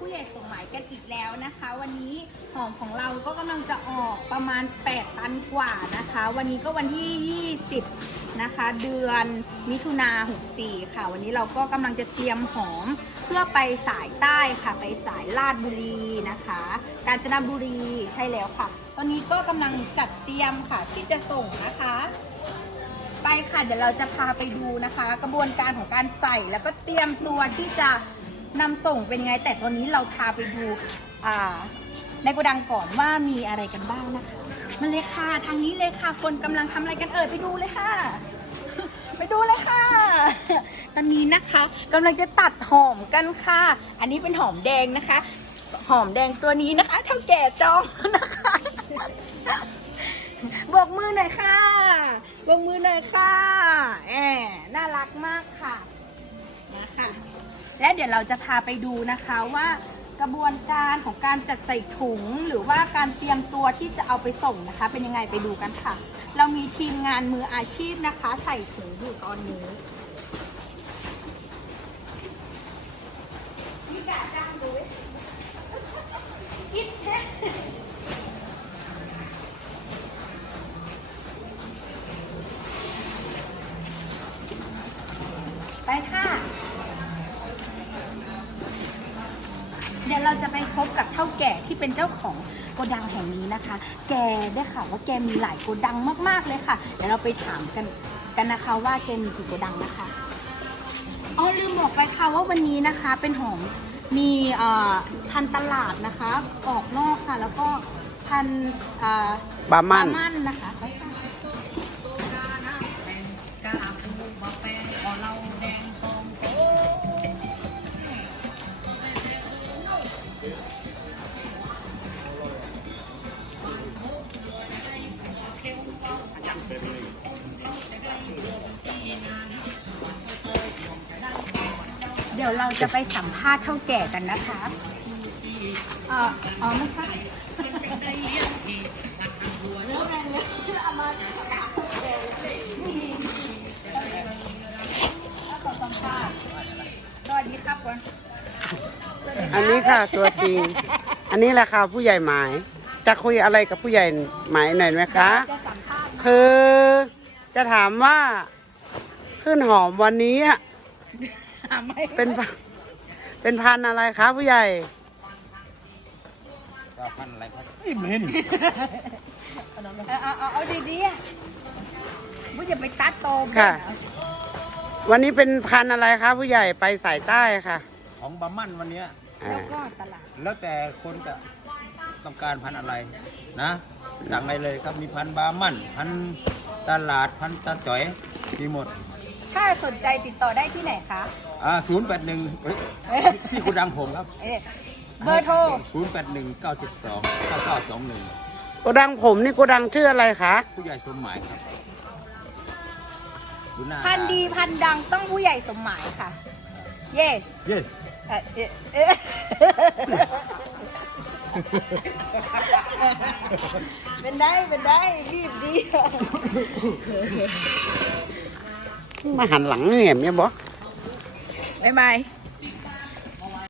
ผู้ใหญ่สมหมายกันอีกแล้วนะคะ วันนี้หอมของเราก็กำลังจะออกประมาณ 8 ตันกว่านะคะ วันนี้ก็วันที่ 20 นะคะ เดือนมิถุนา64 ค่ะ วันนี้เราก็กำลังจะเตรียมหอมเพื่อไปสายใต้ค่ะ ไปสายลาดบุรีนะคะ กาญจนบุรีใช่แล้วค่ะ ตอนนี้ก็กำลังจัดเตรียมค่ะที่จะส่งนะคะ ไปค่ะเดี๋ยวเราจะพาไปดูนะคะ กระบวนการของการใส่แล้วก็เตรียมตัวที่จะ นำส่งเป็นไงแต่ตอนนี้เราพาไปดูอ่าในโกดังก่อนว่ามีอะไรกันบ้างนะคะมาเลยค่ะทางนี้เลยค่ะคนกำลังทำอะไรกันเอ่ยไปดูเลยค่ะ ไปดูเลยค่ะ ตอนนี้นะคะกำลังจะตัดหอมกันค่ะ อันนี้เป็นหอมแดงนะคะ หอมแดงตัวนี้นะคะเท่าแก่จองนะคะบกมือหน่อยค่ะบกมือหน่อยค่ะแอ และเดี๋ยวเราจะพาไปดูนะคะว่ากระบวนการของการจัดใส่ถุง หรือว่าการเตรียมตัวที่จะเอาไปส่งนะคะ เป็นยังไงไปดูกันค่ะ เรามีทีมงานมืออาชีพนะคะ ใส่ถุงอยู่ตอนนี้มีกาจ้างดูไหมอิดแท้ไปค่ะ เดี๋ยวเราจะไปพบกับเท่าแก่ที่เป็นเจ้าของโกดังแห่งนี้นะคะ แกได้ข่าวว่าแกมีหลายโกดังมากๆเลยค่ะ เดี๋ยวเราไปถามกันกันนะคะว่าแกมีกี่โกดังนะคะอ๋อลืมบอกไปค่ะว่าวันนี้นะคะเป็นหอมมีเอ่อพันธุ์ตลาดนะคะ ออกนอกค่ะ แล้วก็พันธุ์เอ่อบามันมันนะคะไป ดี๋ยวเราจะไปสัมภาษณ์เท่าแก่กันนะคะเอ่ออ๋อไม่ใช่เอามาขอสัมภาษณ์สวัสดีครับก่อนสวัสดีรับอันนี้ค่ะตัวจริง อันนี้แหละค่ะผู้ใหญ่หมาย จะคุยอะไรกับผู้ใหญ่หมายหน่อยไหมคะ จะสัมภาษณ์นะคือจะถามว่าขึ้นหอมวันนี้อะ ไม่เป็นพันเป็นพันธุ์อะไรคะผู้ใหญ่ก็พันอะไรครับเอาเอาเอาเอาดีๆอะไม่อย่าไปตัดโตมค่ะ วันนี้เป็นพันธุ์อะไรคะผู้ใหญ่ไปสายใต้ค่ะของบามันวันเนี้ยอ่าแล้วก็ตลาดแล้วแต่คนจะต้องการพันธุ์อะไรนะสั่งได้เลยครับมีพันธุ์บามันพันธุ์ตลาดพันธุ์ตาจ๋อยมีหมด ถ้าสนใจติดต่อได้ที่ไหนคะอ่าศูนย์แปดหนึ่งที่คุณดังผมครับ เอ๊ะเบอร์โทร ศูนย์แปดหนึ่งเก้าเจ็ดสองเก้าเก้าสองหนึ่งโกดังผมนี่โกดังชื่ออะไรคะผู้ใหญ่สมหมายครับดูหน้าพันดีพันดังต้องผู้ใหญ่สมหมายค่ะ เย่เยสเอ่อเอ๊ะเอ๊ะเป็นได้เป็นได้รีบดี มาหันหลังเ